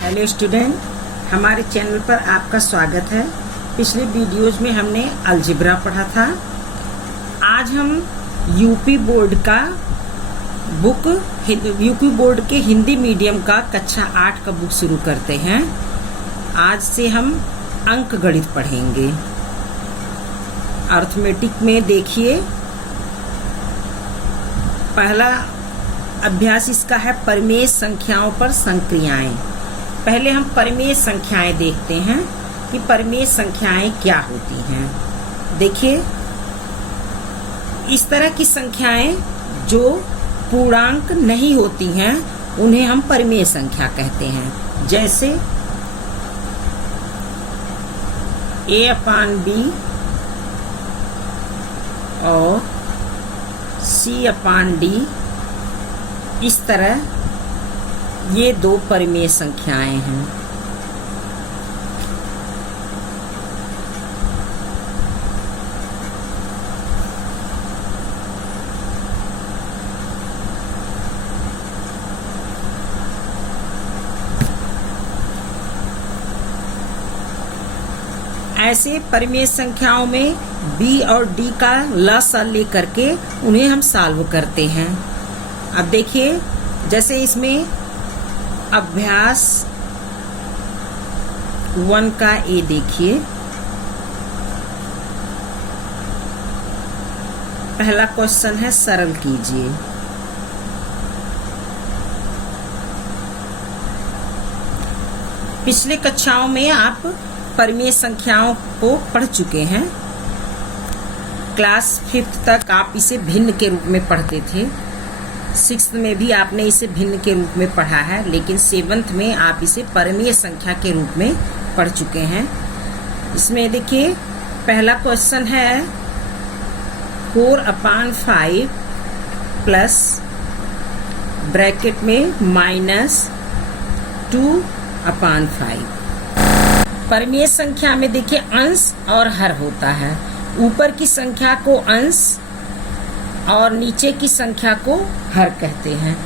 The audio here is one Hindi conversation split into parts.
हेलो स्टूडेंट, हमारे चैनल पर आपका स्वागत है। पिछले वीडियोज में हमने अलजेब्रा पढ़ा था। आज हम यूपी बोर्ड के हिंदी मीडियम का कक्षा 8 का बुक शुरू करते हैं। आज से हम अंक गणित पढ़ेंगे। अर्थमेटिक में देखिए, पहला अभ्यास इसका है परिमेय संख्याओं पर संक्रियाएं। पहले हम परिमेय संख्याएं देखते हैं कि परिमेय संख्याएं क्या होती हैं। देखिए, इस तरह की संख्याएं जो पूर्णांक नहीं होती हैं उन्हें हम परिमेय संख्या कहते हैं। जैसे a/b और c/d, इस तरह ये दो परिमेय संख्याएं हैं। ऐसे परिमेय संख्याओं में b और d का लसा लेकर के उन्हें हम सॉल्व करते हैं। अब देखिए, जैसे इसमें अभ्यास 1 का ए देखिए। पहला क्वेश्चन है, सरल कीजिए। पिछले कक्षाओं में आप परिमेय संख्याओं को पढ़ चुके हैं। क्लास 5th तक आप इसे भिन्न के रूप में पढ़ते थे। 6th में भी आपने इसे भिन्न के रूप में पढ़ा है, लेकिन 7th में आप इसे परिमेय संख्या के रूप में पढ़ चुके हैं। इसमें देखिए, पहला क्वेश्चन है 4/5 प्लस ब्रैकेट में -2/5। परिमेय संख्या में देखिए अंश और हर होता है। ऊपर की संख्या को अंश और नीचे की संख्या को हर कहते हैं।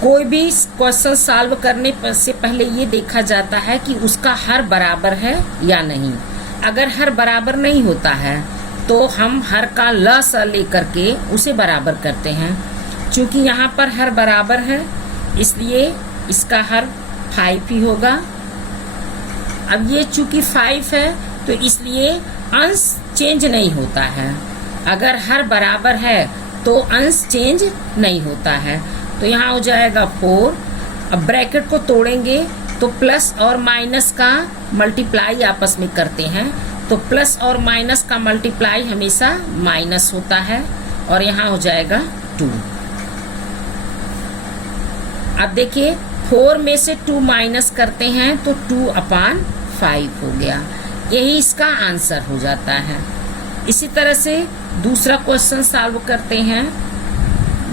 कोई भी क्वेश्चन सॉल्व करने से पहले ये देखा जाता है कि उसका हर बराबर है या नहीं। अगर हर बराबर नहीं होता है तो हम हर का लसा लेकर के उसे बराबर करते हैं। चूंकि यहाँ पर हर बराबर है, इसलिए इसका हर 5 ही होगा। अब ये चूंकि 5 है तो इसलिए अंश चेंज नहीं होता है। अगर हर बराबर है तो अंश चेंज नहीं होता है। तो यहाँ हो जाएगा 4। अब ब्रैकेट को तोड़ेंगे तो प्लस और माइनस का मल्टीप्लाई आपस में करते हैं, तो प्लस और माइनस का मल्टीप्लाई हमेशा माइनस होता है और यहाँ हो जाएगा 2। अब देखिए, 4 में से 2 माइनस करते हैं तो 2/5 हो गया। यही इसका आंसर हो जाता है। इसी तरह से दूसरा क्वेश्चन सॉल्व करते हैं।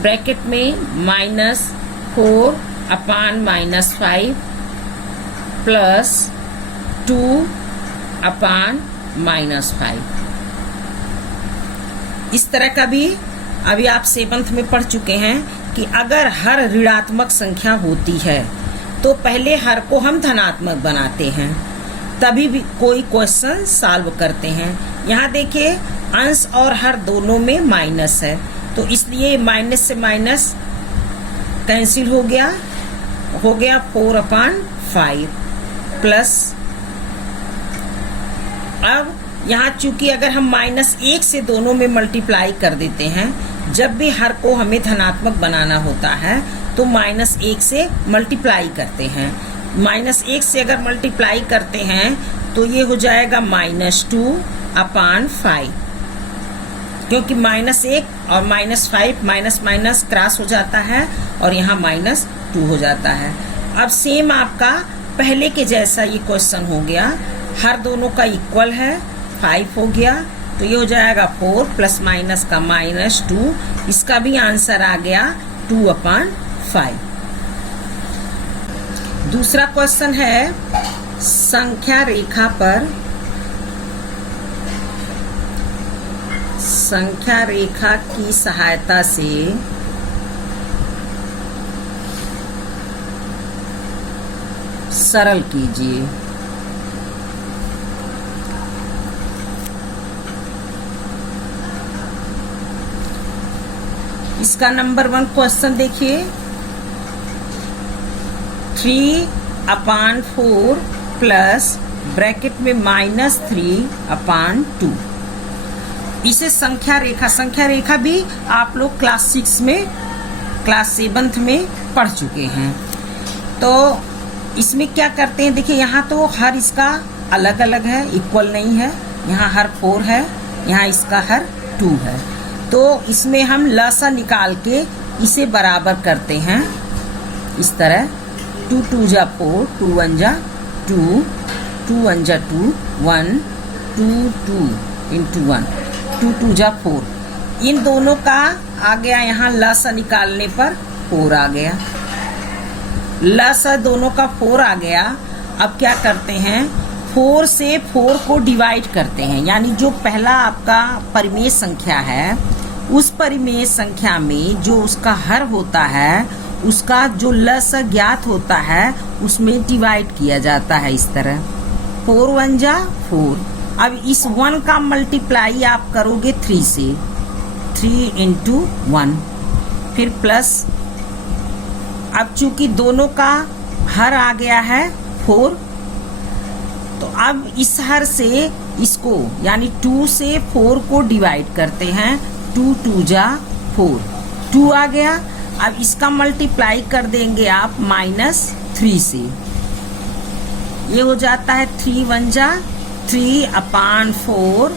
ब्रैकेट में -4/-5 प्लस 2/-5। इस तरह का भी अभी आप 7th में पढ़ चुके हैं कि अगर हर ऋणात्मक संख्या होती है तो पहले हर को हम धनात्मक बनाते हैं, तभी भी कोई क्वेश्चन सॉल्व करते हैं। यहाँ देखिए, अंश और हर दोनों में माइनस है, तो इसलिए माइनस से माइनस कैंसिल हो गया 4/5 प्लस। अब यहाँ चूंकि अगर हम -1 से दोनों में मल्टीप्लाई कर देते हैं, जब भी हर को हमें धनात्मक बनाना होता है तो -1 से मल्टीप्लाई करते हैं। -1 से अगर मल्टीप्लाई करते हैं तो ये हो जाएगा -2/5, क्योंकि -1 और -5 माइनस माइनस क्रॉस हो जाता है और यहाँ -2 हो जाता है। अब सेम आपका पहले के जैसा ये क्वेश्चन हो गया। हर दोनों का इक्वल है, 5 हो गया, तो ये हो जाएगा 4 प्लस माइनस का -2। इसका भी आंसर आ गया 2/5। दूसरा क्वेश्चन है, संख्या रेखा की सहायता से सरल कीजिए। इसका नंबर 1 क्वेश्चन देखिए, 3/4 प्लस ब्रैकेट में -3/2। इसे संख्या रेखा भी आप लोग क्लास 6 में, क्लास 7 में पढ़ चुके हैं। तो इसमें क्या करते हैं, देखिए यहाँ तो हर इसका अलग अलग है, इक्वल नहीं है। यहाँ हर 4 है, यहाँ इसका हर 2 है। तो इसमें हम लसा निकाल के इसे बराबर करते हैं इस तरह। 2 2 जा 4, 2 1 जा 2, 2 1 जा 2, 1 2 2 into 1, 2 2 जा 4। इन दोनों का आ गया यहाँ लसा निकालने पर 4 आ गया। लसा दोनों का 4 आ गया। अब क्या करते हैं, 4 से 4 को डिवाइड करते हैं, यानी जो पहला आपका परिमेय संख्या है उस परिमेय संख्या में जो उसका हर होता है उसका जो लस ज्ञात होता है उसमें डिवाइड किया जाता है इस तरह। 4 1 जा 4। अब इस 1 का मल्टीप्लाई आप करोगे 3 से, 3 into 1, फिर प्लस। अब चूंकि दोनों का हर आ गया है 4, तो अब इस हर से इसको यानी 2 से 4 को डिवाइड करते हैं। 2 2 जा 4, 2 आ गया। अब इसका मल्टीप्लाई कर देंगे आप -3 से, ये हो जाता है 3 1 जा 3/4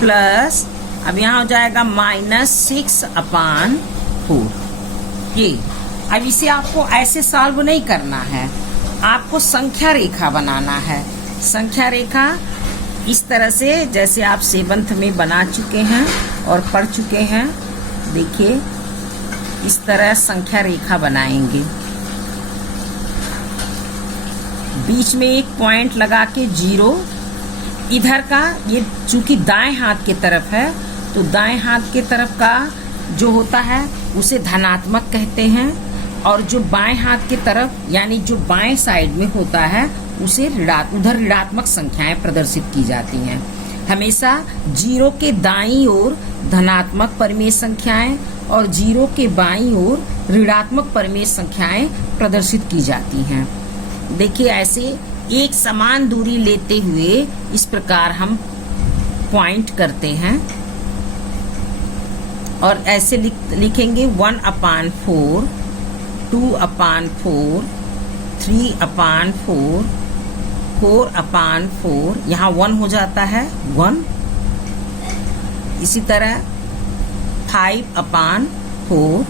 प्लस, अब यहाँ हो जाएगा -6/4। ये अब इसे आपको ऐसे सॉल्व नहीं करना है, आपको संख्या रेखा बनाना है। संख्या रेखा इस तरह से जैसे आप 7th में बना चुके हैं और पढ़ चुके हैं। देखिए इस तरह संख्या रेखा बनाएंगे, बीच में एक पॉइंट लगा के 0। इधर का ये चूंकि दाएं हाथ की तरफ है तो दाएं हाथ की तरफ का जो होता है उसे धनात्मक कहते हैं, और जो बाएं हाथ की तरफ यानी जो बाएं साइड में होता है उसे उधर ऋणात्मक संख्याएं प्रदर्शित की जाती हैं। हमेशा 0 के दाईं ओर धनात्मक परिमेय संख्याएं और 0 के बाईं ओर ऋणात्मक परिमेय संख्याएं प्रदर्शित की जाती हैं। देखिए ऐसे एक समान दूरी लेते हुए इस प्रकार हम पॉइंट करते हैं और ऐसे लिखेंगे 1/4, 2/4, 3/4, 4/4, यहाँ 1 हो जाता है 1। इसी तरह 5/4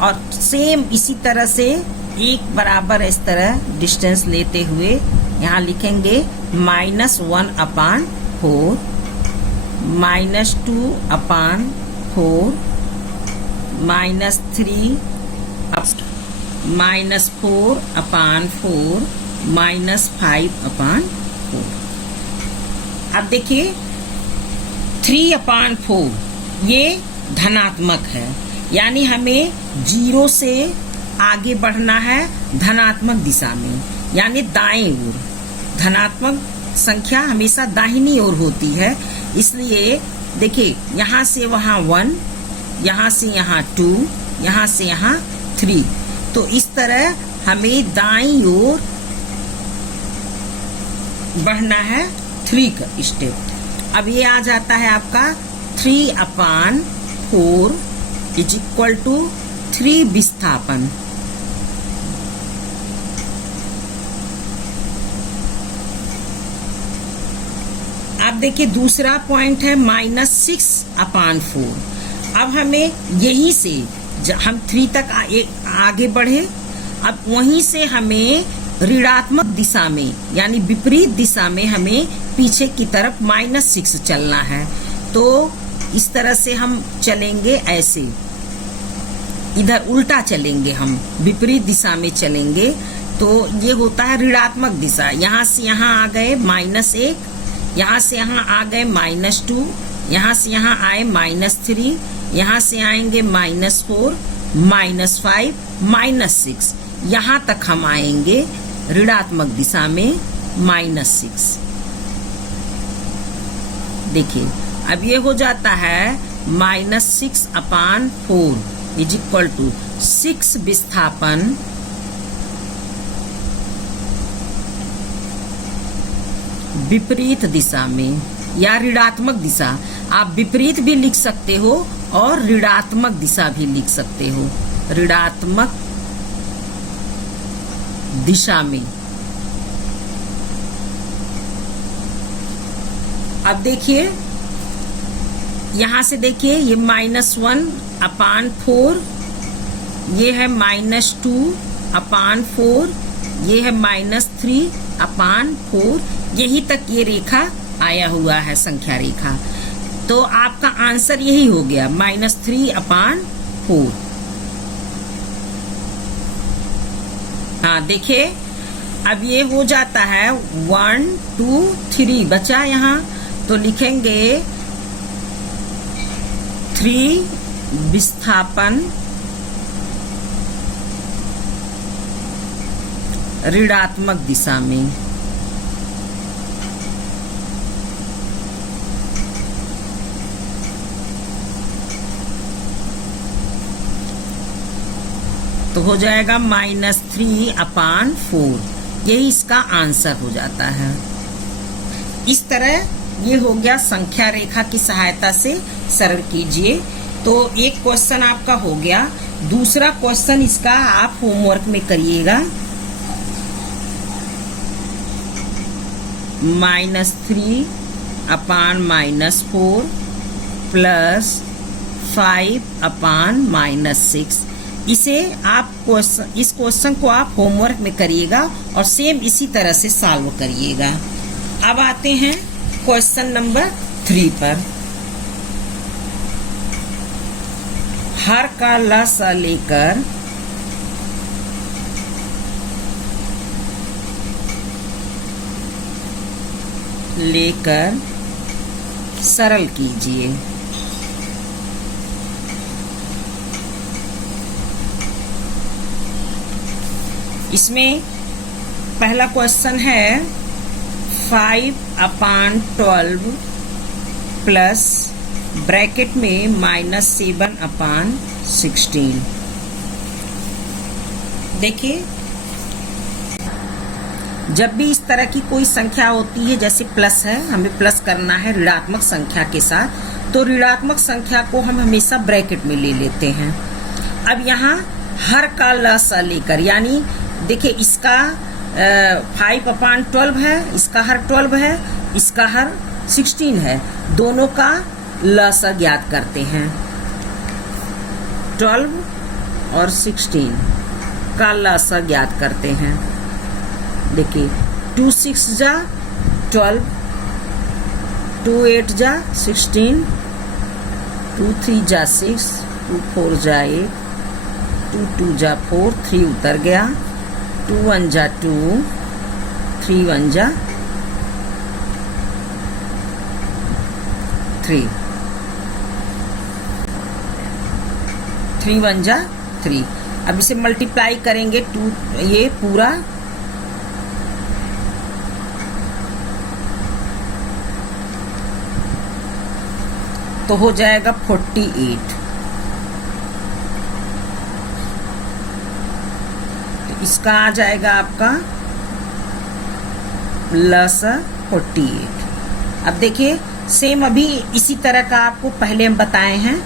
और सेम इसी तरह से एक बराबर इस तरह डिस्टेंस लेते हुए यहाँ लिखेंगे -1/4, -2/4, -3/4, -4/4, -5/4। अब देखिए 3/4 ये धनात्मक है, यानी हमें 0 से आगे बढ़ना है धनात्मक दिशा में, यानी दाएं ओर। धनात्मक संख्या हमेशा दाहिनी ओर होती है, इसलिए देखिए यहाँ से वहाँ 1, यहाँ से यहाँ 2, यहाँ से यहाँ 3। तो इस तरह हमें दाईं ओर बढ़ना है 3 का स्टेप। अब ये आ जाता है आपका 3/4 = 3 विस्थापन। अब देखिए दूसरा पॉइंट है -6/4। अब हमें यहीं से हम 3 तक आगे बढ़े, अब वहीं से हमें ऋणात्मक दिशा में यानी विपरीत दिशा में हमें पीछे की तरफ -6 चलना है। तो इस तरह से हम चलेंगे, ऐसे इधर उल्टा चलेंगे, हम विपरीत दिशा में चलेंगे। तो ये होता है ऋणात्मक दिशा। यहाँ से यहाँ आ गए -1, यहाँ से यहाँ आ गए -2, यहाँ से यहाँ आए -3, यहाँ से आएंगे -4, -5, -6, यहाँ तक हम आएंगे ऋणात्मक दिशा में -6। देखिए अब ये हो जाता है -6/4 इज इक्वल टू 6 विस्थापन विपरीत दिशा में या ऋणात्मक दिशा। आप विपरीत भी लिख सकते हो और ऋणात्मक दिशा भी लिख सकते हो। ऋणात्मक दिशा में। अब देखिए यहां से देखिए ये -1/4, ये है -2/4, ये है -3/4, यही तक ये रेखा आया हुआ है संख्या रेखा। तो आपका आंसर यही हो गया -3/4। हाँ देखिए अब ये हो जाता है 1 2 3 बचा यहाँ, तो लिखेंगे 3 विस्थापन ऋणात्मक दिशा में। तो हो जाएगा -3/4। यही इसका आंसर हो जाता है। इस तरह ये हो गया संख्या रेखा की सहायता से सरल कीजिए। तो एक क्वेश्चन आपका हो गया। दूसरा क्वेश्चन इसका आप होमवर्क में करिएगा। -3/-4 प्लस 5/-6। इसे आप इस क्वेश्चन को आप होमवर्क में करिएगा और सेम इसी तरह से सॉल्व करिएगा। अब आते हैं क्वेश्चन नंबर 3 पर। हर का लसा लेकर सरल कीजिए। इसमें पहला क्वेश्चन है 5/12 प्लस ब्रैकेट में -7/16। देखिए जब भी इस तरह की कोई संख्या होती है, जैसे प्लस है, हमें प्लस करना है ऋणात्मक संख्या के साथ, तो ऋणात्मक संख्या को हम हमेशा ब्रैकेट में ले लेते हैं। अब यहाँ हर का लसा लेकर, यानी देखिए इसका 5/12 है, इसका हर 12 है, इसका हर 16 है। दोनों का लसा ज्ञात करते हैं। 12 और 16 का लसा ज्ञात करते हैं। देखिए 2 6 जा 12, 2 8 जा 16, 2 3 जा 6, 2 4 जा 8, 2 2 जा 4, 3 उतर गया, 2 1 जा 2, 3 1 जा 3, 3 1 जा 3। अब इसे मल्टीप्लाई करेंगे 2 ये पूरा, तो हो जाएगा 48। इसका आ जाएगा आपका लसा 48। अब देखिए सेम अभी इसी तरह का आपको पहले हम बताए हैं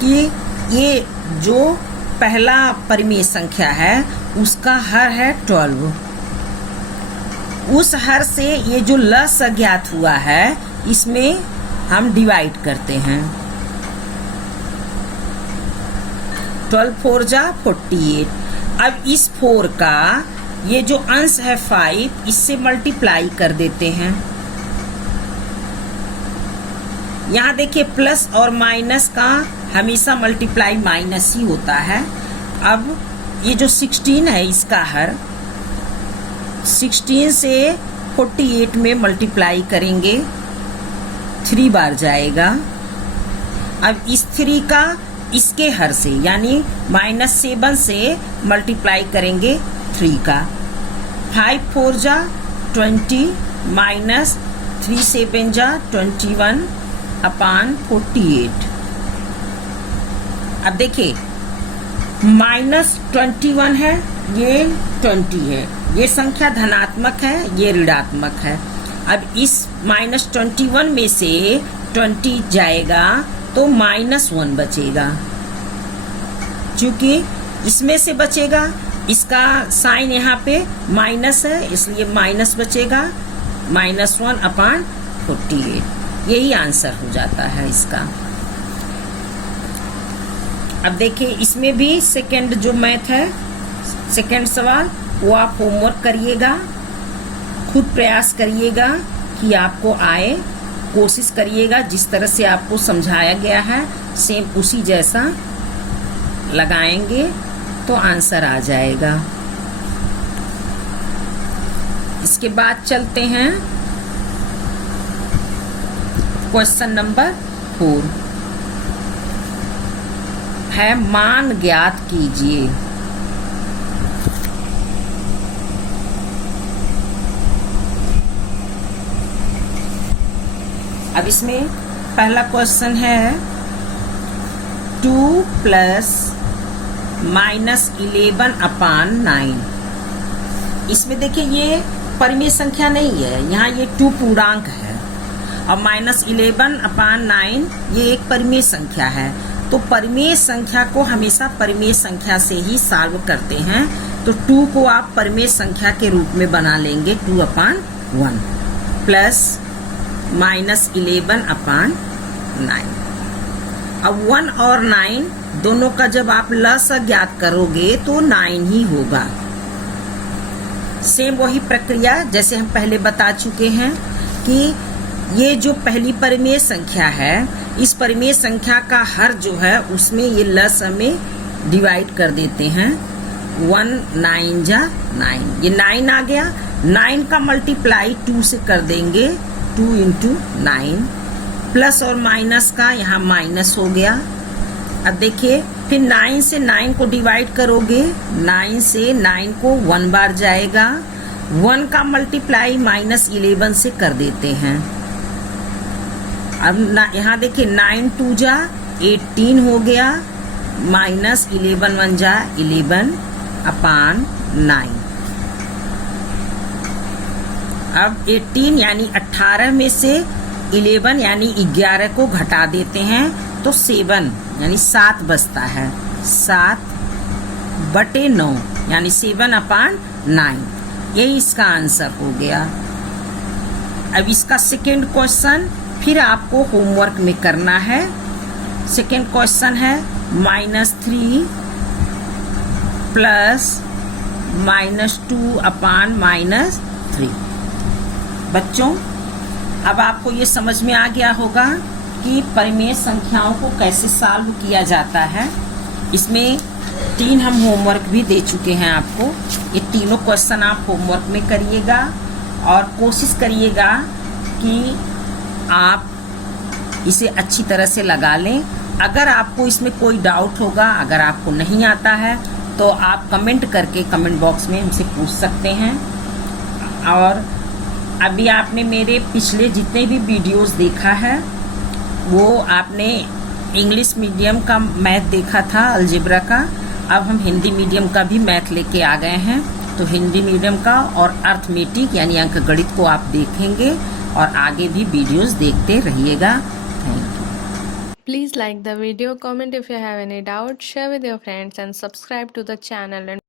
कि ये जो पहला परिमेय संख्या है उसका हर है 12। उस हर से ये जो लस अज्ञात हुआ है इसमें हम डिवाइड करते हैं। 12 4 जा 48। अब इस 4 का ये जो अंश है 5, इससे मल्टीप्लाई कर देते हैं। यहाँ देखिए प्लस और माइनस का हमेशा मल्टीप्लाई माइनस ही होता है। अब ये जो 16 है इसका हर 16 से 48 में मल्टीप्लाई करेंगे, 3 बार जाएगा। अब इस 3 का इसके हर से यानी -7 से मल्टीप्लाई करेंगे 3 का, 5 4 जा 20 माइनस 3 7 जा 21 अपान 48। अब देखिए -21 है, ये 20 है, ये संख्या धनात्मक है, ये ऋणात्मक है। अब इस -21 में से 20 जाएगा तो -1 बचेगा। चूंकि इसमें से बचेगा, इसका साइन यहाँ पे माइनस है, इसलिए माइनस बचेगा, -1 अपान 48। यही आंसर हो जाता है इसका। अब देखिए इसमें भी सेकंड जो मैथ है, सेकंड सवाल, वो आप होमवर्क करिएगा, खुद प्रयास करिएगा कि आपको आए, कोशिश करिएगा जिस तरह से आपको समझाया गया है सेम उसी जैसा लगाएंगे तो आंसर आ जाएगा। इसके बाद चलते हैं क्वेश्चन नंबर 4 है, मान ज्ञात कीजिए। अब इसमें पहला क्वेश्चन है 2 प्लस -11 अपान 9। इसमें देखिए ये परिमेय संख्या नहीं है, यहाँ ये 2 पूर्णांक है और -11 अपान 9 ये एक परिमेय संख्या है। तो परिमेय संख्या को हमेशा परिमेय संख्या से ही सॉल्व करते हैं। तो 2 को आप परिमेय संख्या के रूप में बना लेंगे, 2 अपान 1 प्लस -11 अपान 9। अब 1 और 9 दोनों का जब आप लसा ज्ञात करोगे तो 9 ही होगा। सेम वही प्रक्रिया जैसे हम पहले बता चुके हैं कि ये जो पहली परिमेय संख्या है, इस परिमेय संख्या का हर जो है उसमें ये लस में डिवाइड कर देते हैं। 1 9 जा 9, ये 9 आ गया, 9 का मल्टीप्लाई 2 से कर देंगे, 2 × 9, प्लस और माइनस का यहाँ माइनस हो गया। अब देखिए फिर 9 से 9 को डिवाइड करोगे, 9 से 9 को 1 बार जाएगा, 1 का मल्टीप्लाई -11 से कर देते हैं। अब यहाँ देखिए 9 2 जा 18 हो गया, -11 1 जा 11 अपान 9। अब 18 यानी 18 में से 11 यानी 11 को घटा देते हैं तो 7 यानी 7 बचता है, 7/9 यानी 7 अपान 9। यही इसका आंसर हो गया। अब इसका सेकेंड क्वेश्चन फिर आपको होमवर्क में करना है। सेकेंड क्वेश्चन है -3 प्लस -2 अपान -3। बच्चों अब आपको ये समझ में आ गया होगा कि परिमेय संख्याओं को कैसे सॉल्व किया जाता है। इसमें 3 हम होमवर्क भी दे चुके हैं आपको। ये तीनों क्वेश्चन आप होमवर्क में करिएगा और कोशिश करिएगा कि आप इसे अच्छी तरह से लगा लें। अगर आपको इसमें कोई डाउट होगा, अगर आपको नहीं आता है तो आप कमेंट करके कमेंट बॉक्स में हमसे पूछ सकते हैं। और अभी आपने मेरे पिछले जितने भी वीडियोस देखा है वो आपने इंग्लिश मीडियम का मैथ देखा था, अलजेब्रा का। अब हम हिंदी मीडियम का भी मैथ लेके आ गए हैं, तो हिंदी मीडियम का और अर्थमेटिक यानी अंकगणित को आप देखेंगे और आगे भी वीडियोस देखते रहिएगा। Thank you. Please like the video, comment if you have any doubt, share with your friends and subscribe to the channel. And